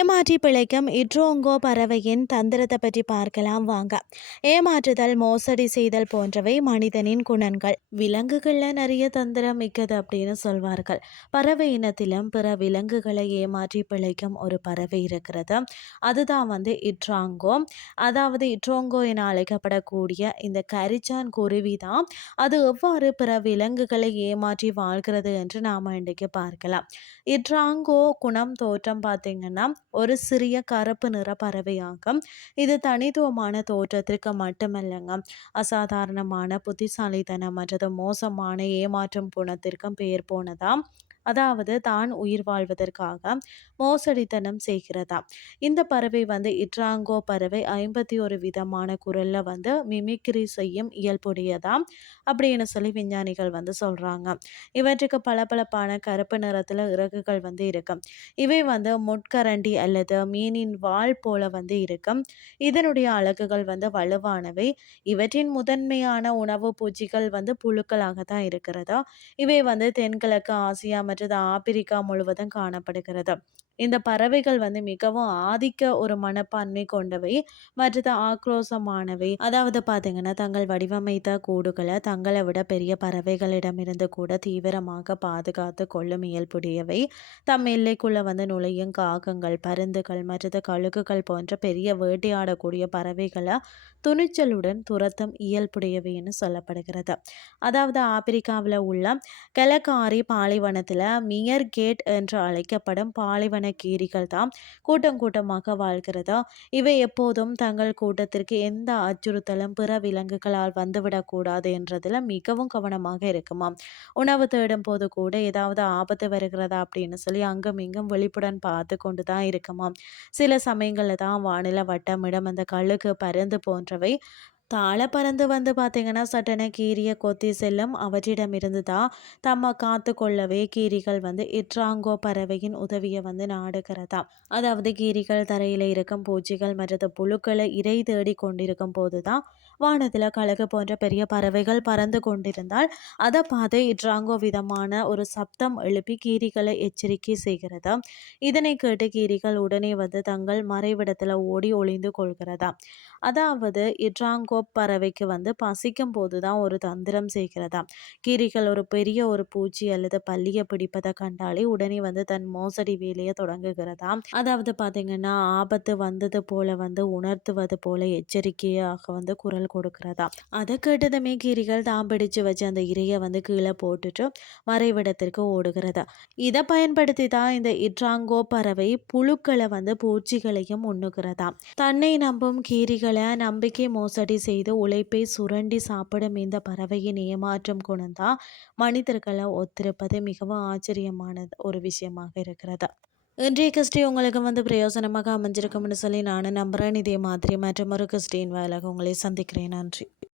ஏமாற்றி பிழைக்கும் இட்ரோங்கோ பறவையின் தந்திரத்தை பற்றி பார்க்கலாம் வாங்க. ஏமாற்றுதல் மோசடி செய்தல் போன்றவை மனிதனின் குணங்கள். விலங்குகளில் நிறைய தந்திரம் மிக்கது அப்படின்னு சொல்வார்கள். பறவை இனத்திலும் பிற விலங்குகளை ஏமாற்றி பிழைக்கும் ஒரு பறவை இருக்கிறது. அதுதான் வந்து இட்ராங்கோ அதாவது இட்ரோங்கோ என அழைக்கப்படக்கூடிய இந்த கரிச்சான் குருவி தான். அது எவ்வாறு பிற விலங்குகளை ஏமாற்றி வாழ்கிறது என்று நாம் இன்றைக்கு பார்க்கலாம். இட்ராங்கோ குணம் தோற்றம் பார்த்தீங்கன்னா ஒரு சிறிய கருப்பு நிற பறவையாகும். இது தனித்துவமான தோற்றத்திற்கு மட்டுமல்லங்க. அசாதாரணமான புத்திசாலித்தனம் மற்றது மோசமான ஏமாற்றும் குணத்திற்கும் பெயர் போனதாம். அதாவது தான் உயிர் வாழ்வதற்காக மோசடித்தனம் செய்கிறதா? இந்த பறவை வந்து இட்ராங்கோ பறவை ஐம்பத்தி ஒரு விதமான குரலில் வந்து மிமிக்ரி செய்யும் இயல்புடையதாம் அப்படின்னு சொல்லி விஞ்ஞானிகள் வந்து சொல்கிறாங்க இவற்றுக்கு பளபளப்பான கருப்பு நிறத்தில் இறகுகள் வந்து இருக்கும் இவை வந்து முட்கரண்டி அல்லது மீனின் வால் போல வந்து இருக்கும் இதனுடைய அழகுகள் வந்து வலுவானவை. இவற்றின் முதன்மையான உணவு பூச்சிகள் வந்து புழுக்களாக தான் இருக்கிறதா? இவை வந்து தென்கிழக்கு ஆசியா மற்றது ஆப்பிரிக்கா முழுவதும் காணப்படுகிறது. இந்த பறவைகள் வந்து மிகவும் ஆதிக்க ஒரு மனப்பான்மை கொண்டவை. மற்றது ஆக்ரோசமானவை. அதாவது பார்த்தீங்கன்னா தங்கள் வடிவமைத்த கூடுகளை தங்களை விட பெரிய பறவைகளிடமிருந்து கூட தீவிரமாக பாதுகாத்து கொள்ளும் இயல்புடையவை. தம் எல்லைக்குள்ள வந்து நுழையும் காகங்கள் பருந்துகள் மற்றது கழுகுகள் போன்ற பெரிய வேட்டையாடக்கூடிய பறவைகளை துணிச்சலுடன் துரத்தும் இயல்புடையவைன்னு சொல்லப்படுகிறது. அதாவது ஆப்பிரிக்காவில் உள்ள கலக்காரி பாலைவனத்தில் மியர் கேட் என்று அழைக்கப்படும் பாலைவன கீரிகள் தான். கூட்டம் கூட்டமாக வாழ்கிறதா? இவை எப்போதும் தங்கள் கூட்டத்திற்கு எந்த அச்சுறுத்தலும் பிற விலங்குகளால் வந்துவிடக்கூடாது என்றதில் மிகவும் கவனமாக இருக்குமாம் உணவு தேடும் போது கூட ஏதாவது ஆபத்து வருகிறதா அப்படின்னு சொல்லி அங்கும் இங்கும் விழிப்புடன் பார்த்து கொண்டு தான் இருக்குமாம் சில சமயங்களில் தான் வானிலை வட்டமிடம் அந்த கழுகு பருந்து போன்றவை தாழ பறந்து வந்து பார்த்தீங்கன்னா சட்டென கீரிய கொத்தி செல்லும் அவற்றிடமிருந்து தான் தம்மை காத்து கொள்ளவே கீரிகள் வந்து இட்ராங்கோ பறவையின் உதவியை வந்து நாடுகிறதா? அதாவது கீரிகள் தரையில் இருக்கும் பூச்சிகள் மற்றது புழுக்களை இறை தேடி கொண்டிருக்கும் போது தான் வானத்தில் கழுகு போன்ற பெரிய பறவைகள் பறந்து கொண்டிருந்தால் அதை பார்த்து இட்ராங்கோ விதமான ஒரு சப்தம் எழுப்பி கீரிகளை எச்சரிக்கை செய்கிறதா? இதனை கேட்டு கீரிகள் உடனே வந்து தங்கள் மறைவிடத்தில் ஓடி ஒளிந்து கொள்கிறதா? அதாவது இட்ராங்கோ பறவைக்கு வந்து பசிக்கும் போது தான் ஒரு தந்திரம் செய்கிறதா கீரிகள் ஒரு பெரிய ஒரு பூச்சி அல்லது பள்ளியை பிடிப்பதை கண்டாலே உடனே வந்து தன் மோசடி வேலையை தொடங்குகிறதா அதாவது பார்த்தீங்கன்னா ஆபத்து வந்தது போல வந்து உணர்த்துவது போல எச்சரிக்கையாக வந்து குரல் கொடுக்கிறதா அதை கேட்டதுமே கீரிகள் தான் பிடிச்சு வச்சு அந்த இறையை வந்து கீழே போட்டுட்டு மறைவிடத்திற்கு ஓடுகிறதா இதை பயன்படுத்தி தான் இந்த இட்ராங்கோ பறவை புழுக்களை வந்து பூச்சிகளையும் உண்ணுகிறதா தன்னை நம்பும் கீரிகளை நம்பிக்கை மோசடி செய்த உழைப்பை சுரண்டி சாப்பிடும் இந்த பறவையின் ஏமாற்றம் குணம்தான் மனிதர்களை ஒத்திருப்பது மிகவும் ஆச்சரியமான ஒரு விஷயமாக இருக்கிறது. இன்றைய கிறிஸ்டி உங்களுக்கு வந்து பிரயோசனமாக அமைஞ்சிருக்கும்னு சொல்லி நானும் நம்புகிறேன் இதே மாதிரி மற்றும் ஒரு கிறிஸ்டின் வேலை உங்களை சந்திக்கிறேன். நன்றி.